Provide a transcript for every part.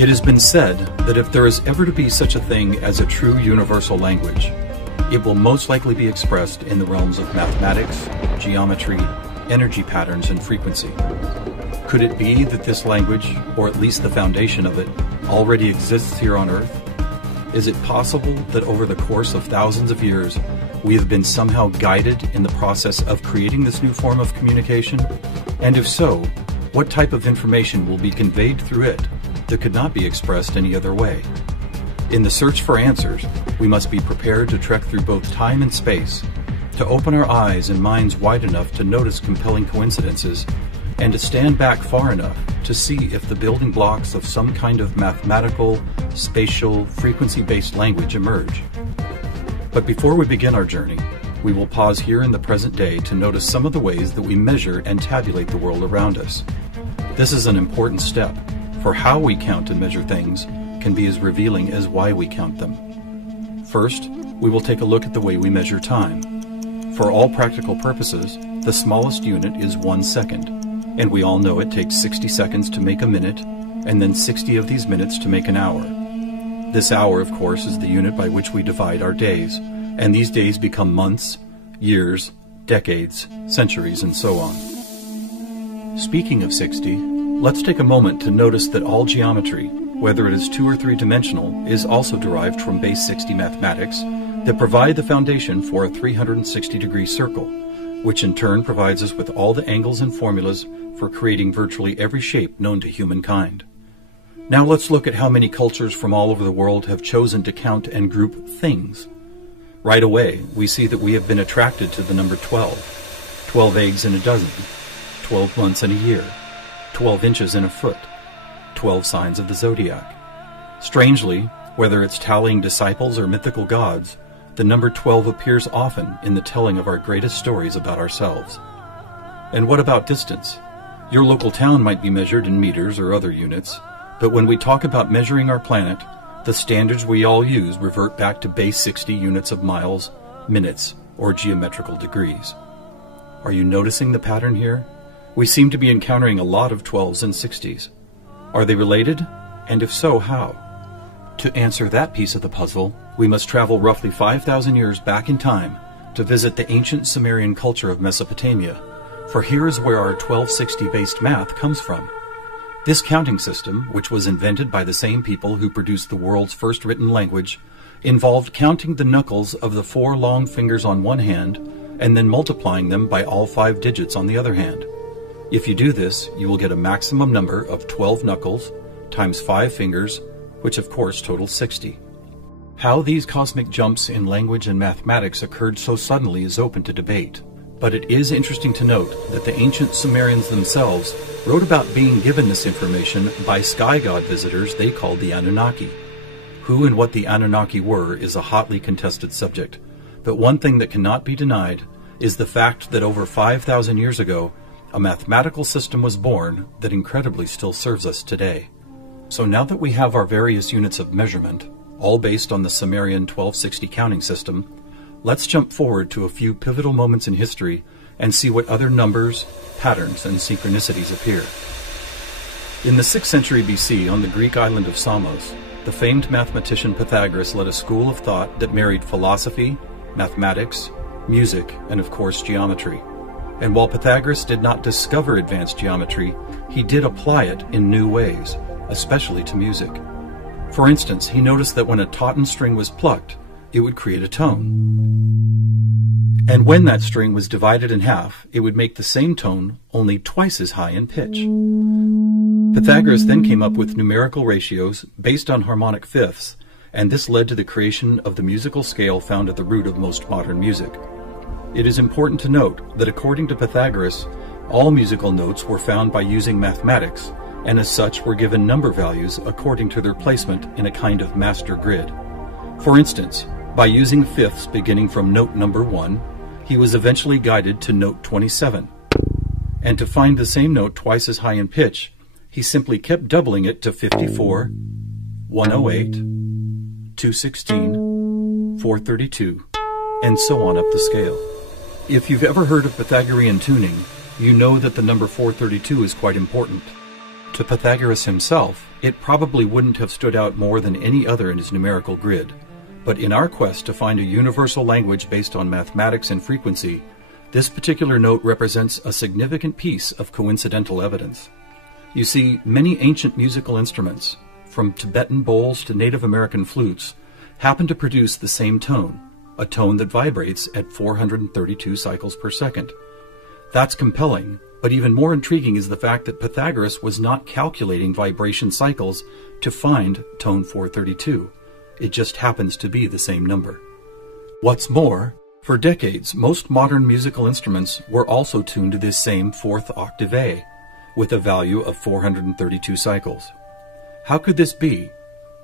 It has been said that if there is ever to be such a thing as a true universal language, it will most likely be expressed in the realms of mathematics, geometry, energy patterns, and frequency. Could it be that this language, or at least the foundation of it, already exists here on Earth? Is it possible that over the course of thousands of years, we have been somehow guided in the process of creating this new form of communication? And if so, what type of information will be conveyed through it that could not be expressed any other way? In the search for answers, we must be prepared to trek through both time and space, to open our eyes and minds wide enough to notice compelling coincidences, and to stand back far enough to see if the building blocks of some kind of mathematical, spatial, frequency-based language emerge. But before we begin our journey, we will pause here in the present day to notice some of the ways that we measure and tabulate the world around us. This is an important step, for how we count and measure things can be as revealing as why we count them. First, we will take a look at the way we measure time. For all practical purposes, the smallest unit is 1 second, and we all know it takes 60 seconds to make a minute, and then 60 of these minutes to make an hour. This hour, of course, is the unit by which we divide our days, and these days become months, years, decades, centuries, and so on. Speaking of 60, let's take a moment to notice that all geometry, whether it is 2 or 3 dimensional, is also derived from base 60 mathematics that provide the foundation for a 360-degree circle, which in turn provides us with all the angles and formulas for creating virtually every shape known to humankind. Now let's look at how many cultures from all over the world have chosen to count and group things. Right away, we see that we have been attracted to the number 12. 12 eggs in a dozen, 12 months in a year, 12 inches in a foot, 12 signs of the zodiac. Strangely, whether it's tallying disciples or mythical gods, the number 12 appears often in the telling of our greatest stories about ourselves. And what about distance? Your local town might be measured in meters or other units, but when we talk about measuring our planet, the standards we all use revert back to base 60 units of miles, minutes, or geometrical degrees. Are you noticing the pattern here? We seem to be encountering a lot of 12s and 60s. Are they related? And if so, how? To answer that piece of the puzzle, we must travel roughly 5,000 years back in time to visit the ancient Sumerian culture of Mesopotamia, for here is where our 1260-based math comes from. This counting system, which was invented by the same people who produced the world's first written language, involved counting the knuckles of the 4 long fingers on one hand and then multiplying them by all 5 digits on the other hand. If you do this, you will get a maximum number of 12 knuckles times 5 fingers, which of course totals 60. How these cosmic jumps in language and mathematics occurred so suddenly is open to debate. But it is interesting to note that the ancient Sumerians themselves wrote about being given this information by sky god visitors they called the Anunnaki. Who and what the Anunnaki were is a hotly contested subject, but one thing that cannot be denied is the fact that over 5,000 years ago, a mathematical system was born that incredibly still serves us today. So now that we have our various units of measurement, all based on the Sumerian 1260 counting system, let's jump forward to a few pivotal moments in history and see what other numbers, patterns, and synchronicities appear. In the 6th century BC, on the Greek island of Samos, the famed mathematician Pythagoras led a school of thought that married philosophy, mathematics, music, and of course geometry. And while Pythagoras did not discover advanced geometry, he did apply it in new ways, especially to music. For instance, he noticed that when a tauten string was plucked, it would create a tone. And when that string was divided in half, it would make the same tone only twice as high in pitch. Pythagoras then came up with numerical ratios based on harmonic fifths, and this led to the creation of the musical scale found at the root of most modern music. It is important to note that according to Pythagoras, all musical notes were found by using mathematics, and as such were given number values according to their placement in a kind of master grid. For instance, by using fifths beginning from note number 1, he was eventually guided to note 27. And to find the same note twice as high in pitch, he simply kept doubling it to 54, 108, 216, 432, and so on up the scale. If you've ever heard of Pythagorean tuning, you know that the number 432 is quite important. To Pythagoras himself, it probably wouldn't have stood out more than any other in his numerical grid. But in our quest to find a universal language based on mathematics and frequency, this particular note represents a significant piece of coincidental evidence. You see, many ancient musical instruments, from Tibetan bowls to Native American flutes, happen to produce the same tone, a tone that vibrates at 432 cycles per second. That's compelling, but even more intriguing is the fact that Pythagoras was not calculating vibration cycles to find tone 432. It just happens to be the same number. What's more, for decades, most modern musical instruments were also tuned to this same fourth octave A, with a value of 432 cycles. How could this be?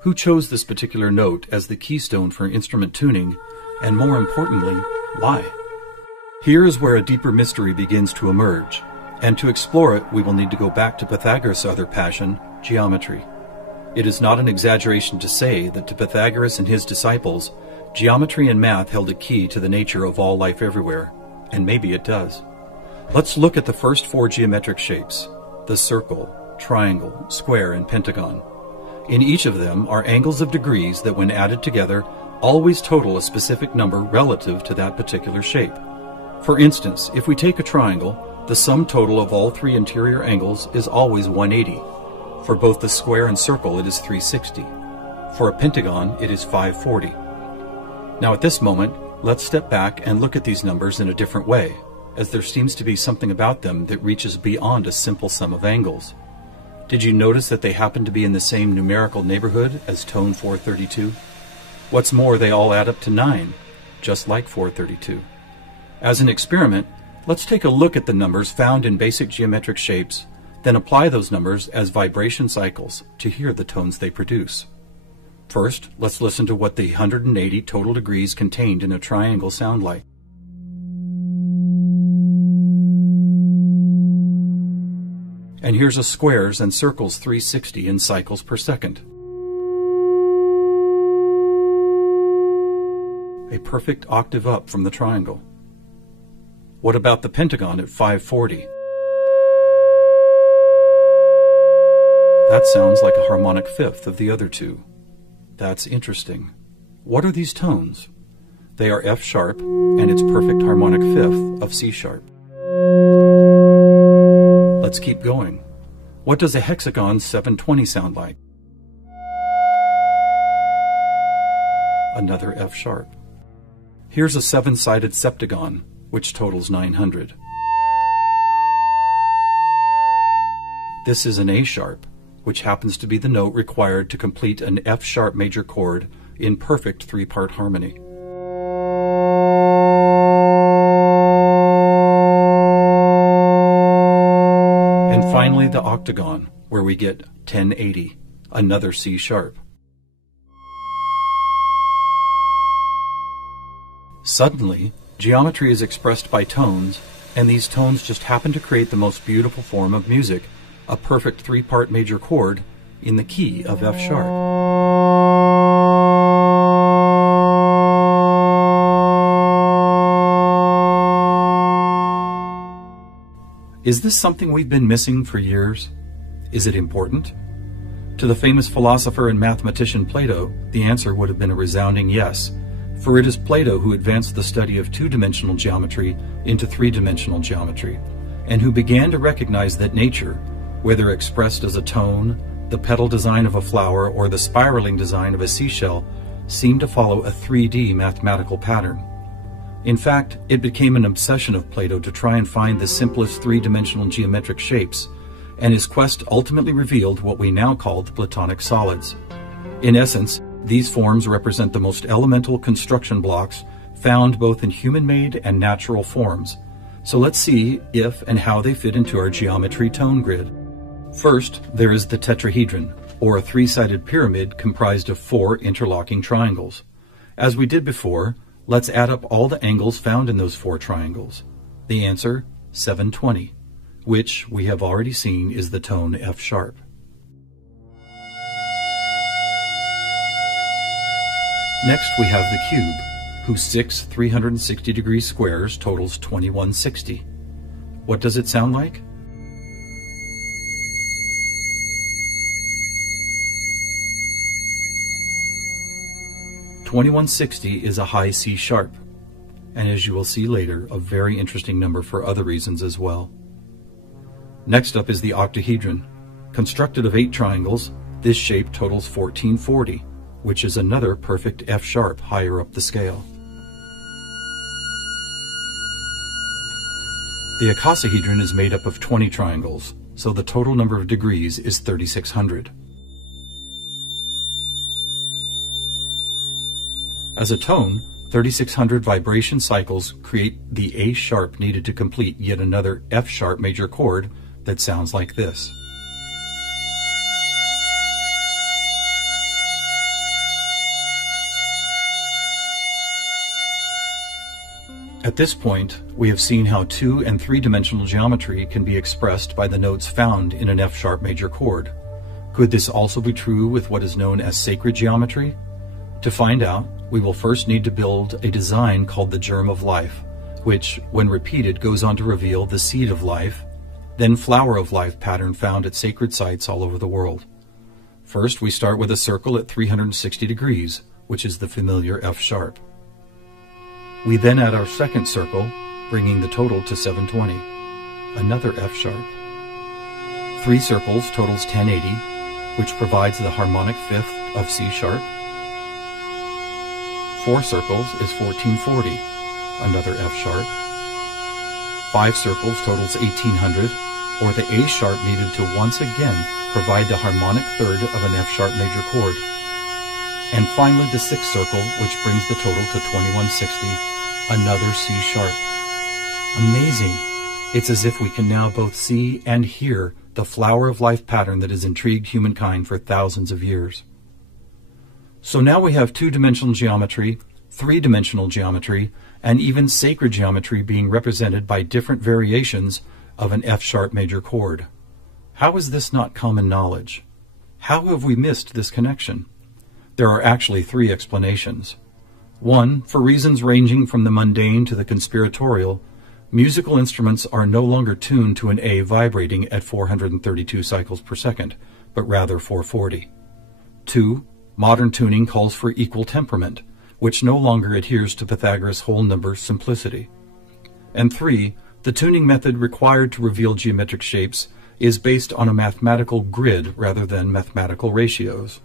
Who chose this particular note as the keystone for instrument tuning, and more importantly, why? Here is where a deeper mystery begins to emerge, and to explore it we will need to go back to Pythagoras' other passion, geometry. It is not an exaggeration to say that to Pythagoras and his disciples, geometry and math held a key to the nature of all life everywhere, and maybe it does. Let's look at the first four geometric shapes, the circle, triangle, square, and pentagon. In each of them are angles of degrees that, when added together, always total a specific number relative to that particular shape. For instance, if we take a triangle, the sum total of all three interior angles is always 180. For both the square and circle, it is 360. For a pentagon, it is 540. Now at this moment, let's step back and look at these numbers in a different way, as there seems to be something about them that reaches beyond a simple sum of angles. Did you notice that they happen to be in the same numerical neighborhood as tone 432? What's more, they all add up to 9, just like 432. As an experiment, let's take a look at the numbers found in basic geometric shapes, then apply those numbers as vibration cycles to hear the tones they produce. First, let's listen to what the 180 total degrees contained in a triangle sound like. And here's a squares and circles 360 in cycles per second. A perfect octave up from the triangle. What about the pentagon at 540? That sounds like a harmonic fifth of the other two. That's interesting. What are these tones? They are F sharp and its perfect harmonic fifth of C sharp. Let's keep going. What does a hexagon 720 sound like? Another F sharp. Here's a seven-sided septagon, which totals 900. This is an A sharp, which happens to be the note required to complete an F sharp major chord in perfect three-part harmony. And finally the octagon, where we get 1080, another C sharp. Suddenly, geometry is expressed by tones, and these tones just happen to create the most beautiful form of music, a perfect three-part major chord in the key of F sharp. Is this something we've been missing for years? Is it important? To the famous philosopher and mathematician Plato, the answer would have been a resounding yes, for it is Plato who advanced the study of two-dimensional geometry into three-dimensional geometry, and who began to recognize that nature, whether expressed as a tone, the petal design of a flower, or the spiraling design of a seashell, seemed to follow a 3D mathematical pattern. In fact, it became an obsession of Plato to try and find the simplest three-dimensional geometric shapes, and his quest ultimately revealed what we now call the Platonic solids. In essence, these forms represent the most elemental construction blocks found both in human-made and natural forms. So let's see if and how they fit into our geometry tone grid. First, there is the tetrahedron, or a three-sided pyramid comprised of four interlocking triangles. As we did before, let's add up all the angles found in those four triangles. The answer, 720, which we have already seen is the tone F sharp. Next, we have the cube, whose six 360-degree squares totals 2160. What does it sound like? 2160 is a high C sharp, and as you will see later, a very interesting number for other reasons as well. Next up is the octahedron. Constructed of 8 triangles, this shape totals 1440, which is another perfect F sharp higher up the scale. The icosahedron is made up of 20 triangles, so the total number of degrees is 3600. As a tone, 3600 vibration cycles create the A sharp needed to complete yet another F sharp major chord that sounds like this. At this point, we have seen how 2- and 3-dimensional geometry can be expressed by the notes found in an F sharp major chord. Could this also be true with what is known as sacred geometry? To find out, we will first need to build a design called the germ of life, which, when repeated, goes on to reveal the seed of life, then flower of life pattern found at sacred sites all over the world. First, we start with a circle at 360 degrees, which is the familiar F sharp. We then add our second circle, bringing the total to 720, another F sharp. 3 circles totals 1080, which provides the harmonic fifth of C sharp. 4 circles is 1440, another F sharp. 5 circles totals 1800, or the A sharp needed to once again provide the harmonic third of an F sharp major chord. And finally the 6th circle, which brings the total to 2160, another C sharp. Amazing! It's as if we can now both see and hear the flower of life pattern that has intrigued humankind for thousands of years. So now we have 2-dimensional geometry, 3-dimensional geometry, and even sacred geometry being represented by different variations of an F sharp major chord. How is this not common knowledge? How have we missed this connection? There are actually 3 explanations. 1, for reasons ranging from the mundane to the conspiratorial, musical instruments are no longer tuned to an A vibrating at 432 cycles per second, but rather 440. 2, modern tuning calls for equal temperament, which no longer adheres to Pythagoras' whole number simplicity. And 3, the tuning method required to reveal geometric shapes is based on a mathematical grid rather than mathematical ratios.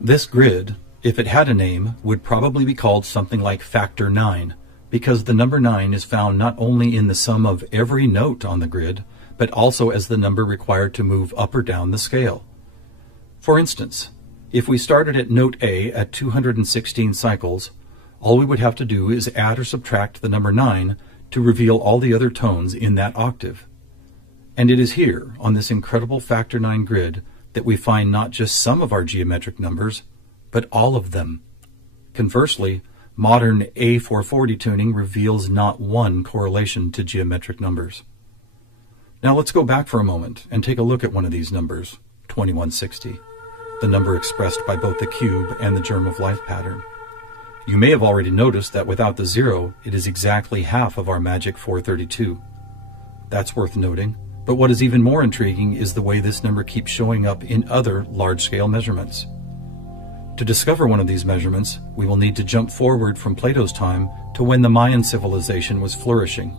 This grid, if it had a name, would probably be called something like factor 9, because the number 9 is found not only in the sum of every note on the grid, but also as the number required to move up or down the scale. For instance, if we started at note A at 216 cycles, all we would have to do is add or subtract the number 9 to reveal all the other tones in that octave. And it is here, on this incredible factor 9 grid, that we find not just some of our geometric numbers, but all of them. Conversely, modern A440 tuning reveals not one correlation to geometric numbers. Now let's go back for a moment and take a look at one of these numbers, 2160. The number expressed by both the cube and the germ of life pattern. You may have already noticed that without the 0, it is exactly half of our magic 432. That's worth noting, but what is even more intriguing is the way this number keeps showing up in other large-scale measurements. To discover one of these measurements, we will need to jump forward from Plato's time to when the Mayan civilization was flourishing.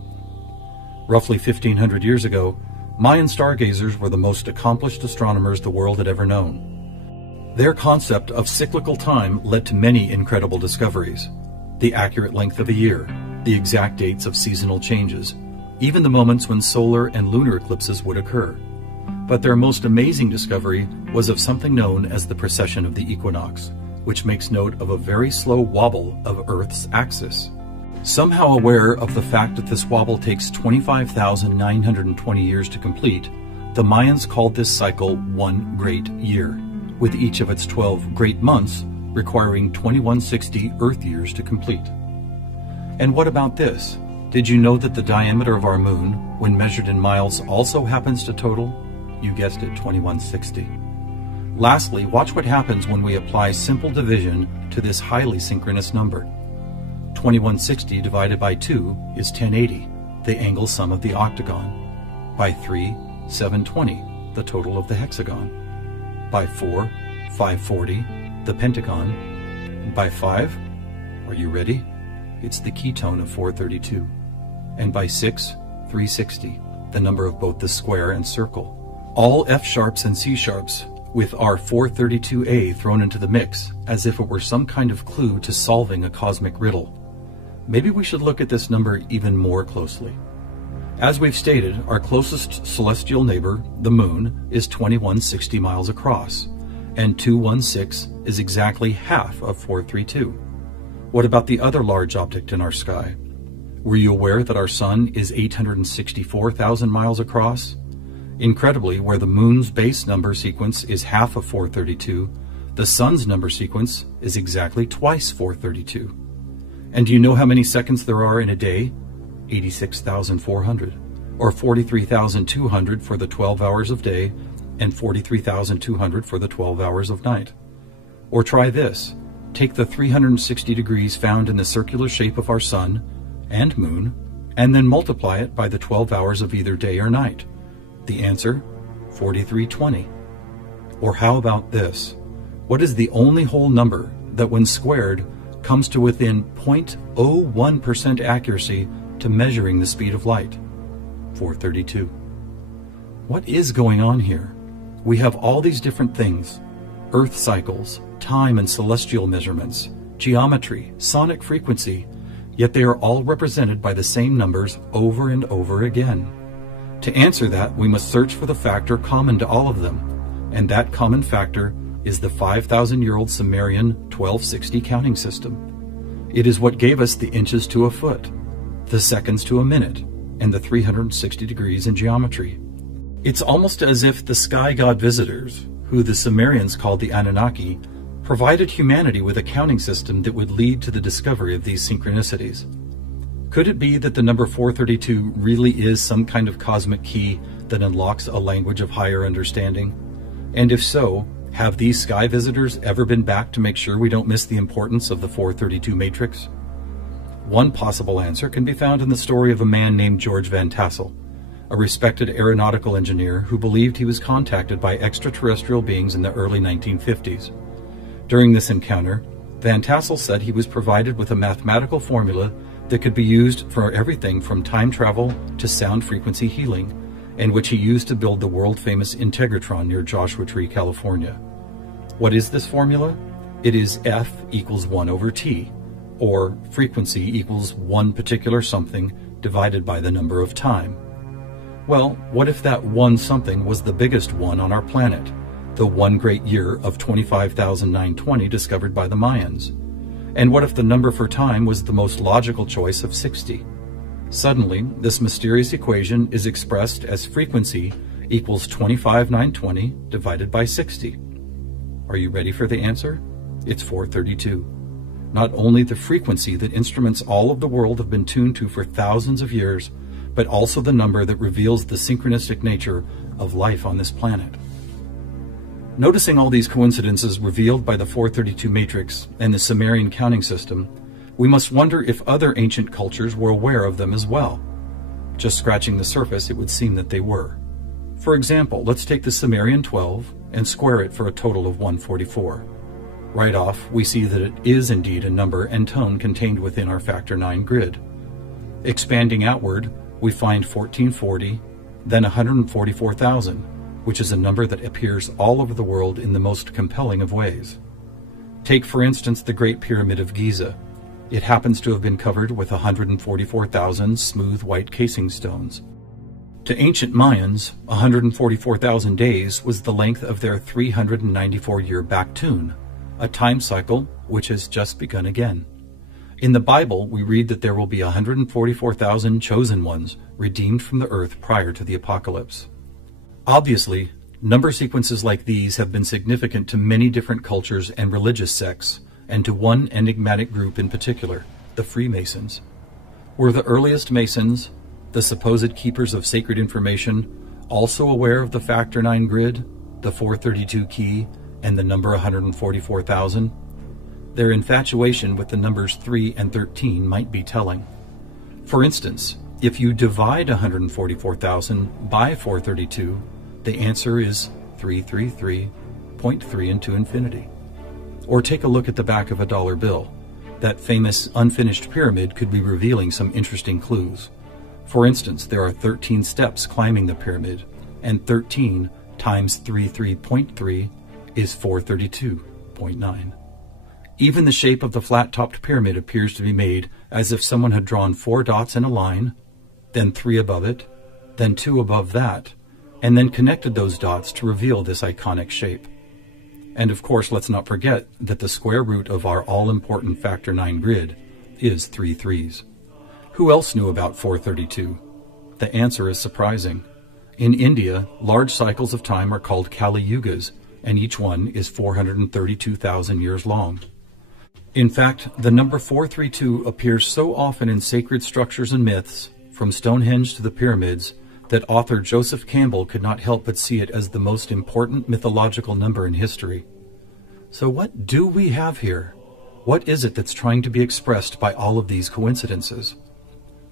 Roughly 1500 years ago, Mayan stargazers were the most accomplished astronomers the world had ever known. Their concept of cyclical time led to many incredible discoveries. The accurate length of a year, the exact dates of seasonal changes, even the moments when solar and lunar eclipses would occur. But their most amazing discovery was of something known as the precession of the equinox, which makes note of a very slow wobble of Earth's axis. Somehow aware of the fact that this wobble takes 25,920 years to complete, the Mayans called this cycle one great year, with each of its 12 great months requiring 2160 Earth years to complete. And what about this? Did you know that the diameter of our moon, when measured in miles, also happens to total? You guessed it, 2160. Lastly, watch what happens when we apply simple division to this highly synchronous number. 2160 divided by 2 is 1080, the angle sum of the octagon. By 3, 720, the total of the hexagon. By 4, 540, the pentagon. By 5, Are you ready? It's the ketone of 432. And by 6, 360, the number of both the square and circle. All F-sharps and C-sharps with our 432A thrown into the mix as if it were some kind of clue to solving a cosmic riddle. Maybe we should look at this number even more closely. As we've stated, our closest celestial neighbor, the Moon, is 2160 miles across, and 216 is exactly half of 432. What about the other large object in our sky? Were you aware that our Sun is 864,000 miles across? Incredibly, where the Moon's base number sequence is half of 432, the Sun's number sequence is exactly twice 432. And do you know how many seconds there are in a day? 86,400, or 43,200 for the 12 hours of day, and 43,200 for the 12 hours of night. Or try this. Take the 360 degrees found in the circular shape of our Sun and Moon, and then multiply it by the 12 hours of either day or night. The answer, 4320. Or how about this? What is the only whole number that when squared comes to within 0.01% accuracy to measuring the speed of light? 432. What is going on here? We have all these different things: Earth cycles, time and celestial measurements, geometry, sonic frequency, yet they are all represented by the same numbers over and over again. To answer that, we must search for the factor common to all of them, and that common factor is the 5,000-year-old Sumerian 1260 counting system. It is what gave us the inches to a foot, the seconds to a minute, and the 360 degrees in geometry. It's almost as if the sky god visitors, who the Sumerians called the Anunnaki, provided humanity with a counting system that would lead to the discovery of these synchronicities. Could it be that the number 432 really is some kind of cosmic key that unlocks a language of higher understanding? And if so, have these sky visitors ever been back to make sure we don't miss the importance of the 432 matrix? One possible answer can be found in the story of a man named George Van Tassel, a respected aeronautical engineer who believed he was contacted by extraterrestrial beings in the early 1950s. During this encounter, Van Tassel said he was provided with a mathematical formula that could be used for everything from time travel to sound frequency healing, and which he used to build the world-famous Integratron near Joshua Tree, California. What is this formula? It is F equals 1 over T, or frequency equals one particular something divided by the number of time. Well, what if that one something was the biggest one on our planet, the one great year of 25,920 discovered by the Mayans? And what if the number for time was the most logical choice of 60? Suddenly, this mysterious equation is expressed as frequency equals 25,920 divided by 60. Are you ready for the answer? It's 432. Not only the frequency that instruments all of the world have been tuned to for thousands of years, but also the number that reveals the synchronistic nature of life on this planet. Noticing all these coincidences revealed by the 432 matrix and the Sumerian counting system, we must wonder if other ancient cultures were aware of them as well. Just scratching the surface, it would seem that they were. For example, let's take the Sumerian 12 and square it for a total of 144. Right off, we see that it is indeed a number and tone contained within our factor 9 grid. Expanding outward, we find 1440, then 144,000, which is a number that appears all over the world in the most compelling of ways. Take, for instance, the Great Pyramid of Giza. It happens to have been covered with 144,000 smooth white casing stones. To ancient Mayans, 144,000 days was the length of their 394-year back tune, a time cycle which has just begun again. In the Bible, we read that there will be 144,000 chosen ones redeemed from the earth prior to the apocalypse. Obviously, number sequences like these have been significant to many different cultures and religious sects, and to one enigmatic group in particular, the Freemasons. Were the earliest Masons, the supposed keepers of sacred information, also aware of the factor 9 grid, the 432 key, and the number 144,000? Their infatuation with the numbers 3 and 13 might be telling. For instance, if you divide 144,000 by 432, the answer is 333.3 into infinity. Or take a look at the back of a dollar bill. That famous unfinished pyramid could be revealing some interesting clues. For instance, there are 13 steps climbing the pyramid, and 13 times 33.3 is 432.9. Even the shape of the flat-topped pyramid appears to be made as if someone had drawn 4 dots in a line, then 3 above it, then 2 above that, and then connected those dots to reveal this iconic shape. And of course, let's not forget that the square root of our all-important factor 9 grid is 3 threes. Who else knew about 432? The answer is surprising. In India, large cycles of time are called Kali Yugas, and each one is 432,000 years long. In fact, the number 432 appears so often in sacred structures and myths, from Stonehenge to the pyramids, that author Joseph Campbell could not help but see it as the most important mythological number in history. So what do we have here? What is it that's trying to be expressed by all of these coincidences?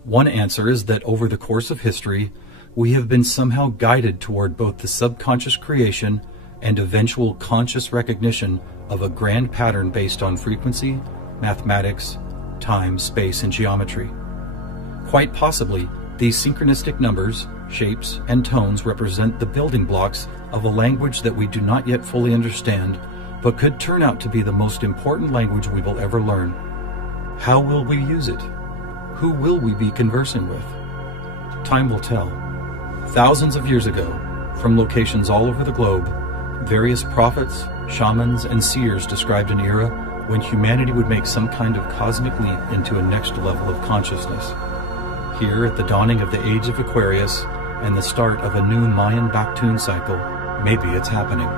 One answer is that over the course of history, we have been somehow guided toward both the subconscious creation and eventual conscious recognition of a grand pattern based on frequency, mathematics, time, space, and geometry. Quite possibly, these synchronistic numbers, shapes, and tones represent the building blocks of a language that we do not yet fully understand, but could turn out to be the most important language we will ever learn. How will we use it? Who will we be conversing with? Time will tell. Thousands of years ago, from locations all over the globe, various prophets, shamans, and seers described an era when humanity would make some kind of cosmic leap into a next level of consciousness. Here, at the dawning of the age of Aquarius and the start of a new Mayan Baktun cycle, maybe it's happening.